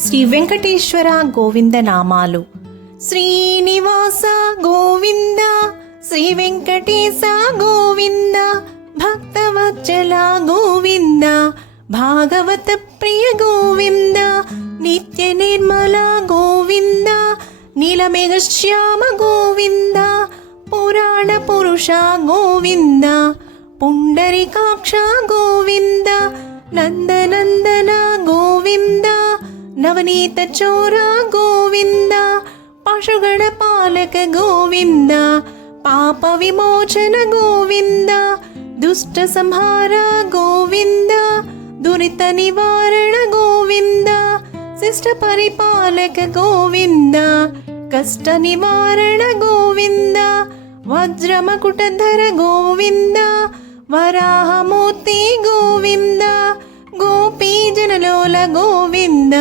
శ్రీ వెంకటేశ్వర గోవింద నామాలు. శ్రీనివాస గోవింద, శ్రీ వెంకటేశ గోవింద, భక్తవత్సల గోవింద, భాగవత ప్రియ గోవింద, నిత్య నిర్మల గోవింద, నీలమేఘ శ్యామ గోవింద, పురాణ పురుష గోవింద, పుండరీకాక్ష గోవింద, నందనందన గోవింద, నవనీత చోర గోవింద, పశుగణ పాలక గోవింద, పాప విమోచన గోవింద, దుష్ట సంహార గోవింద, దురిత నివారణ గోవింద, శిష్ట పరిపాలక గోవింద, కష్ట నివారణ గోవింద, వజ్రమకుటధర గోవింద, వరాహమూర్తి గోవింద, గోపీజనలోల గోవింద.